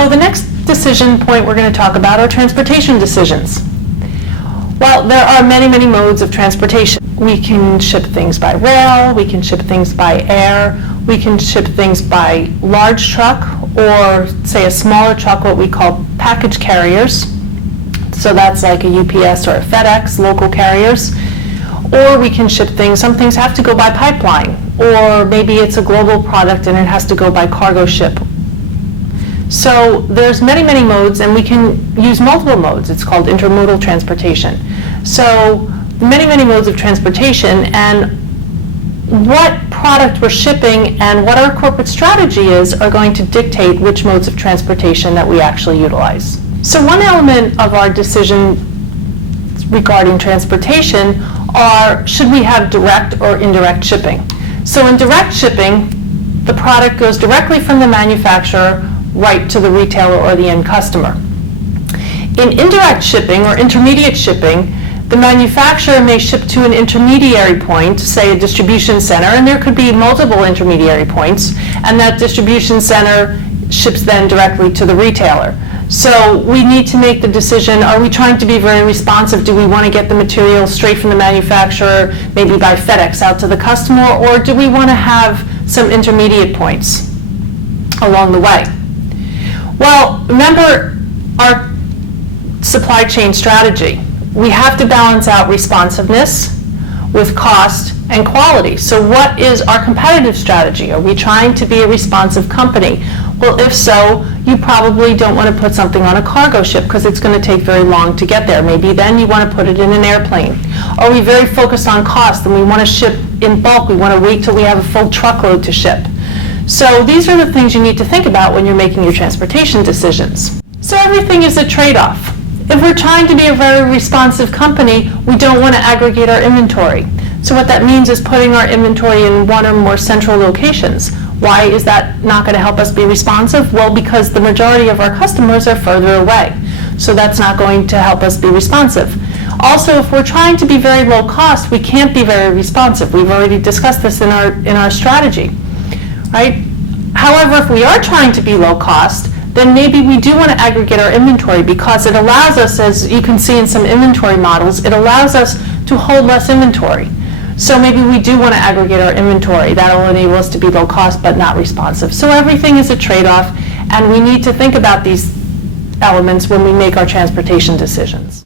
So the next decision point we're going to talk about are transportation decisions. Well, there are many, many modes of transportation. We can ship things by rail, we can ship things by air, we can ship things by large truck, or say a smaller truck, what we call package carriers. So that's like a UPS or a FedEx, local carriers. Or we can ship things, some things have to go by pipeline, or maybe it's a global product and it has to go by cargo ship. So there's many, many modes, and we can use multiple modes. It's called intermodal transportation. So many, many modes of transportation, and what product we're shipping and what our corporate strategy is are going to dictate which modes of transportation that we actually utilize. So one element of our decision regarding transportation are, should we have direct or indirect shipping? So in direct shipping, the product goes directly from the manufacturer right to the retailer or the end customer. In indirect shipping or intermediate shipping, the manufacturer may ship to an intermediary point, say a distribution center, and there could be multiple intermediary points, and that distribution center ships then directly to the retailer. So we need to make the decision, are we trying to be very responsive? Do we want to get the material straight from the manufacturer, maybe by FedEx out to the customer, or do we want to have some intermediate points along the way? Well, remember our supply chain strategy. We have to balance out responsiveness with cost and quality. So what is our competitive strategy? Are we trying to be a responsive company? Well, if so, you probably don't want to put something on a cargo ship because it's going to take very long to get there. Maybe then you want to put it in an airplane. Are we very focused on cost and we want to ship in bulk? We want to wait till we have a full truckload to ship. So these are the things you need to think about when you're making your transportation decisions. So everything is a trade-off. If we're trying to be a very responsive company, we don't want to aggregate our inventory. So what that means is putting our inventory in one or more central locations. Why is that not going to help us be responsive? Well, because the majority of our customers are further away. So that's not going to help us be responsive. Also, if we're trying to be very low cost, we can't be very responsive. We've already discussed this in our strategy, right? However, if we are trying to be low cost, then maybe we do want to aggregate our inventory because it allows us, as you can see in some inventory models, it allows us to hold less inventory. So maybe we do want to aggregate our inventory. That'll enable us to be low cost but not responsive. So everything is a trade-off, and we need to think about these elements when we make our transportation decisions.